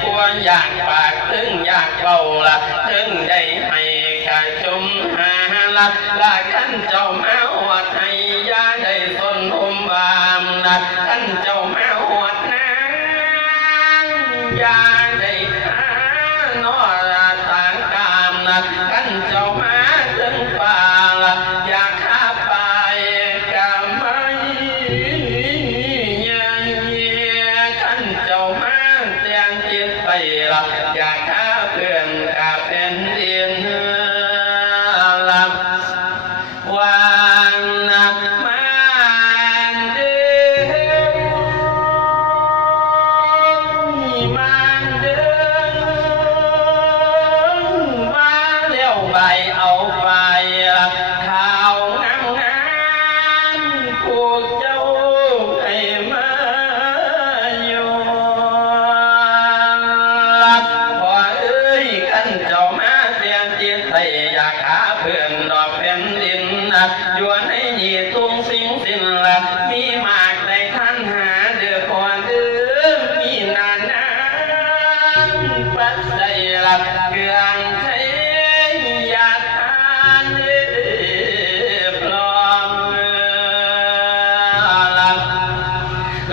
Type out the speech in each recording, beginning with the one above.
ปัวอยากปากถึงอยากเบาละถึงได้ให้กะจุมหาละละขั้นเจ้ามาหวดให้ยาได้สนหุมบามละขั้นเจ้ามาหวดนางยาได้หานอละต่างกามละขั้นเจ้ามาถึงป่าละอยากข้าไปกะไม่ยังขั้นเจ้ามาเตียงจิตไปละอยากข้าเพื่อนกะเป็นดินวางนักมันเดินมันเดินมาเลี้ยวใบเอาไปข่าวงามงามพวกเจ้าให้มาอยู่พอเอ้ยกันเจ้ามาเตียนจิตใจอยากหาเพื่อนดอกเป็นดินยวนให้ยีตุ้งสิงสินละมีมากในท่านหาเดือก่อนเดือมีนานนานปัจจัยละเกลืองใช้ยาทานปลอม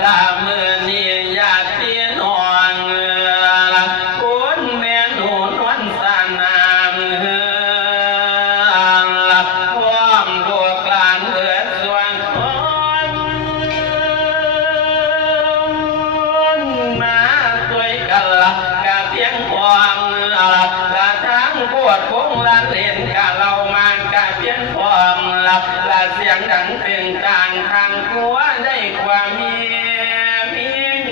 ละเมื่อนี้ญาติพี่น้องละคุณแม่หนูนวลสานามพร้อมลูกหลานเบิดส่วนคนมาช่วยกันละกะเพียงความละทั้งปวดคงละเล่นกะเรามากะเพียงความละเสียงดังเป็นจางทางหัวได้ความมี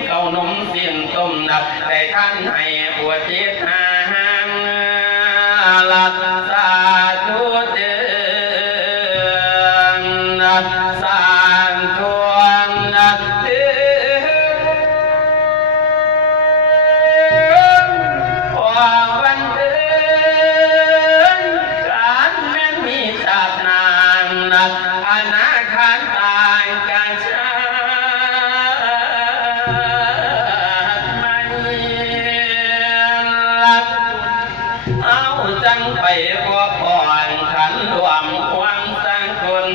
เก่านมสิ้นต้มนับได้ท่านให้ปวดจิตหางละสาธุเดือนสานทวงเดือนพอวันเดือนการแม้นมีชาตินานอนาคตต่างกันชาติไม่เอาจังไปพวกก่อนขันรวมความสังคน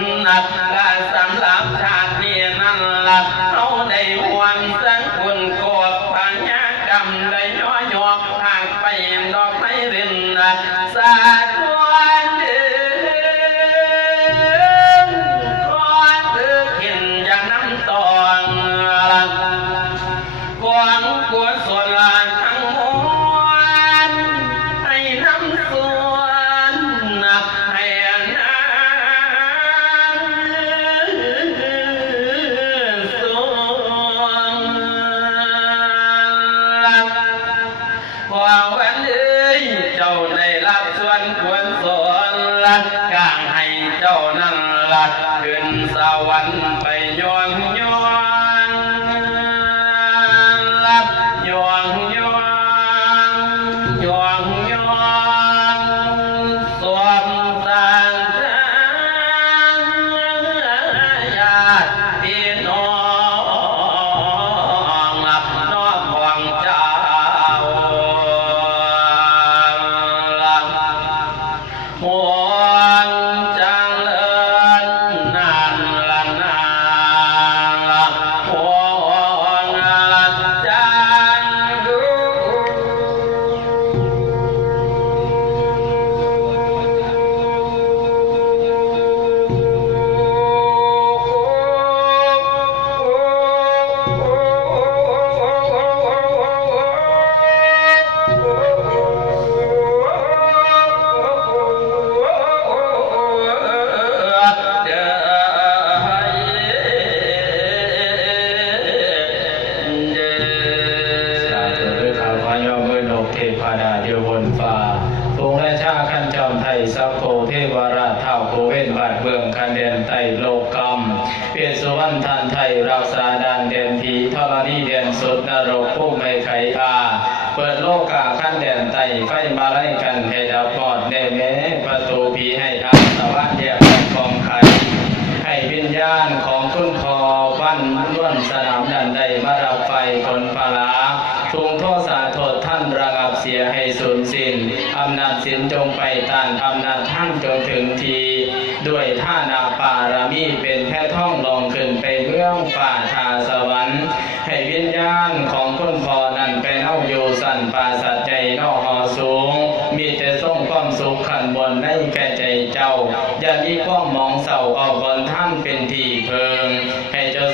และสำหรับชาตินี้นั่นละเขาได้ห่วงสังคนโกบปัญญากรรมได้ย่อยอกทางไปดอกไม้รินสาธุเดือนขอถือขินอย่าน้ำตองกวางกัวส่วนทั้งมวลให้น้ำส่วนให้น้ำส่วนพอวันเอ้ยเจ้าได้รับส่วนควรส่วนกางให้เจ้านั่นละขึ้นสวรรค์ไปย้อนย้อนย้อนย้อนย้อนย้อนสวมสางทางญาติพี่น้องน้องของเจ้าห่วงจังเอิญนานละนานห่วงละจังดูสัพโพเทวราชเท่าโคเว้นบาดเบืองคันเดนไตโลกรรมเปียสุวรรณทันไทยรักษาดานเดนทีธรณีเดนสุดนรกผู้ไม่ไขอาเปิดโลกาขั้นเดนไตไฟมาไล่กันให้ดับหมดเนเมประตูผีให้ทำสวัสดิ์แยกกองไข่ให้วิญญาณของคุณคอวันล้วนสนามดันใดมาเรา บไฟผลพลาทุงโทษสาโทษท่านระงับเสียให้สูญสิ้นอำนาจศีลจงไปต้านอำนาจท่านจงถึงทีด้วยท่านาปารมีเป็นแค่ท่องลองขึ้นไปเบื้องฝ่าทาสวรรค์ให้วิญญาณของคุณพ่อนั้นไปเน่าอยู่สั่นปาสัจใจนอหอสูงมีแต่ทรงความสุขขันบนในแก่ใจเจ้าอย่ามีความมองเศร้าเอาบนท่านเป็นที่เพิงให้เจ้า